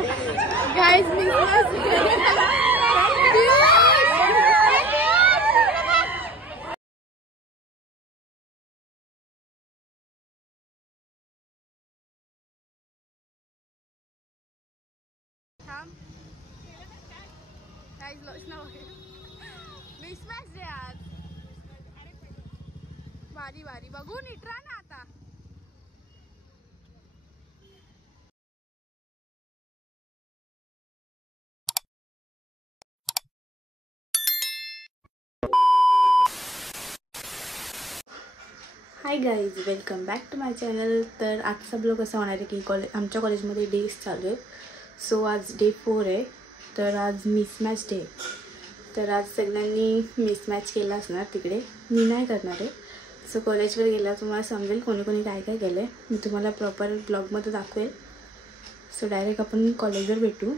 Guys mismatch दे आज. भारी भारी बघू नीट राहा ना आता. Hi guys, welcome back to my channel. तर आजचा ब्लॉग असा होणार आहे की आमच्या कॉलेजमध्ये डेज चालू आहे. सो आज डे 4 आहे. तर आज मिसमॅच डे. तर आज सगळ्यांनी मिसमॅच केला असणार तिकडे. मी नाही करणार आहे. सो कॉलेजवर गेला तुम्हाला समजेल कोणी कोणी काय काय केलं आहे. मी तुम्हाला प्रॉपर ब्लॉगमध्ये दाखवेल. सो डायरेक्ट आपण कॉलेजवर भेटू.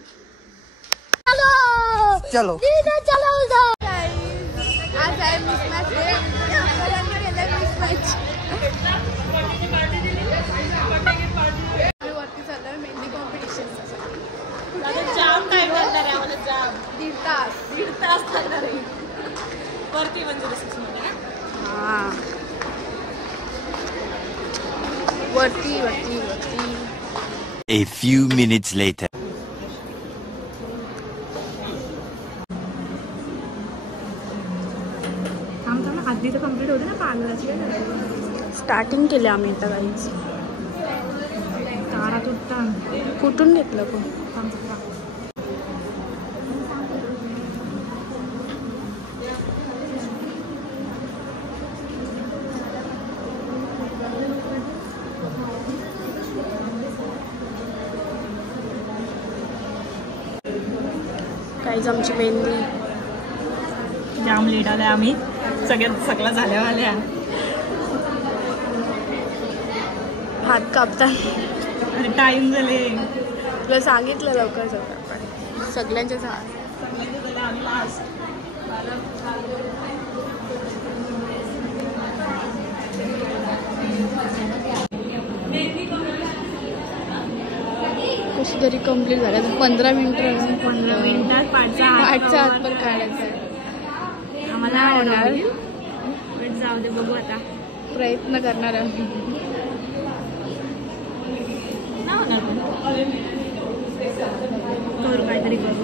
चलो आज आहे मिसमॅच डे. वरती चालू आहे मेहंदी कॉम्पिटिशन. जाम टाइम लागणार आहे आम्हाला. जाम दीड तास लागणार आहे वरती. म्हणजे हां वरती. A few minutes later. आधीच कंप्लीट होते ना पार्लरची. स्टार्टिंग केली आम्ही आता काहीच. तारा तुटता कुठून घेतलं पण. काहीच आमची मेहंदी जाम लेट आल्या आम्ही. सगळं झाल्यावाल्या. हात कापतात. अरे टाइम झाले. तुला सांगितलं लवकर सगळ्यांच्याच हात. कशी तरी कम्प्लीट झालं. 15 मिनिटं. 15 मिनिटात पाठचा हात पण काढायचा. आम्हाला होणार. जाऊ दे, बघू आता. प्रयत्न करणार आम्ही. करू काहीतरी करू.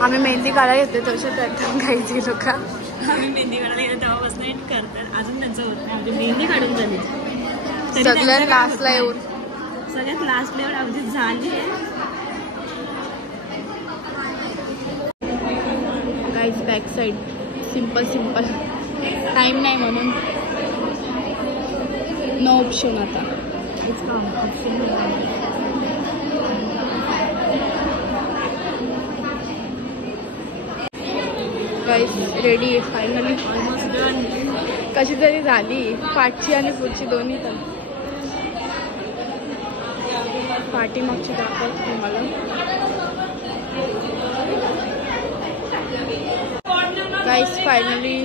आम्ही मेहंदी काढायला येते तसे करतात काही लोक. आम्ही मेहंदी काढायला येतो तेव्हापासून करतात. अजून त्यांचं होत नाही. आमची मेहंदी काढून झाली. सगळ्यात लास्टला येऊन सगळ्यात लास्टला येऊन आमची झाली आहे. Guys back side simple time नाही म्हणून नो ऑप्शन. आता गाईज रेडी आहे फायनली. कशी तरी झाली. पाठची आणि पुढची दोन्ही पण. पाठीमागची दाखवत तुम्हाला. Guys finally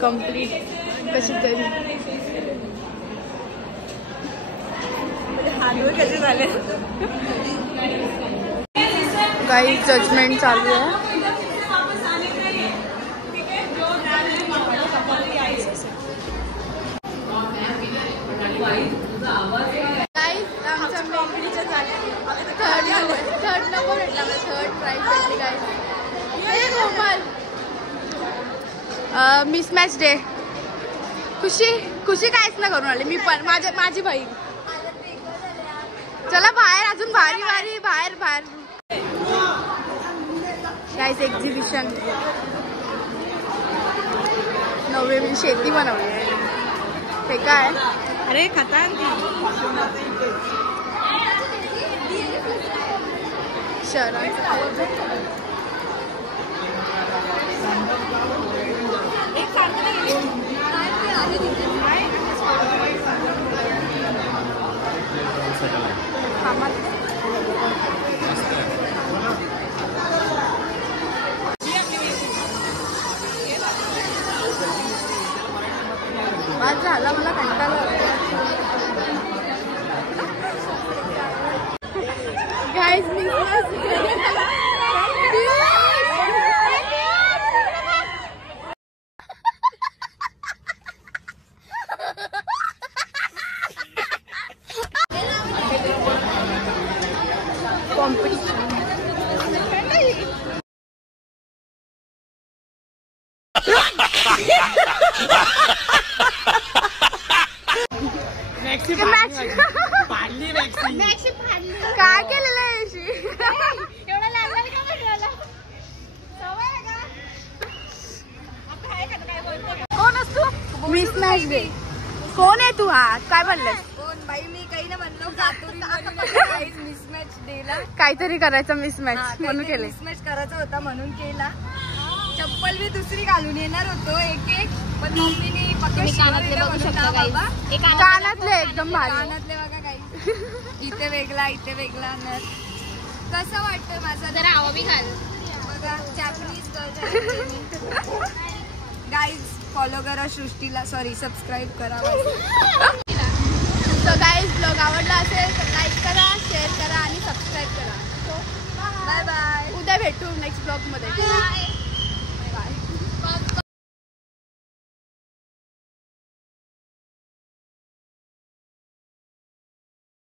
complete. कशी तरी कसे झाले. गाईज जजमेंट चालू आहे. थर्ड नंबर भेटला. थर्ड प्राइज भेटली गाईज. Mismatch day. खुशी काहीच ना करून आले. मी पण माझी बहीण. चला बाहेर अजून भारी बाहेर गाईज एक्झिबिशन. नववी शेती बनवली आहे. ते काय. अरे खाता झाला मला कंटाळा. कॉम्पिटिशन. काय केलेलं आहे कोण असतो मिसमॅच डे. कोण आहे तू? हा काय म्हणलं? कोण बाई? मी काही ना म्हणलो जातो मिसमॅच डेला काहीतरी करायचं मिसमॅच म्हणून केलं. मिसमॅच करायचा होता म्हणून केला. चप्पल मी दुसरी घालून येणार होतो एक पण मम्मीने कानातले एकदम भारी. कानातले बघा काही इथे वेगळा इथे वेगळा. कसं वाटतं माझा जरा आवा बी घाल बघा. जॅपनीज गाईज फॉलो करा सृष्टीला. सॉरी सबस्क्राईब करा. सो गाईज ब्लॉग आवडला असेल तर लाईक करा, शेअर करा आणि सबस्क्राईब करा. So bye bye. उद्या भेटू नेक्स्ट ब्लॉग मध्ये.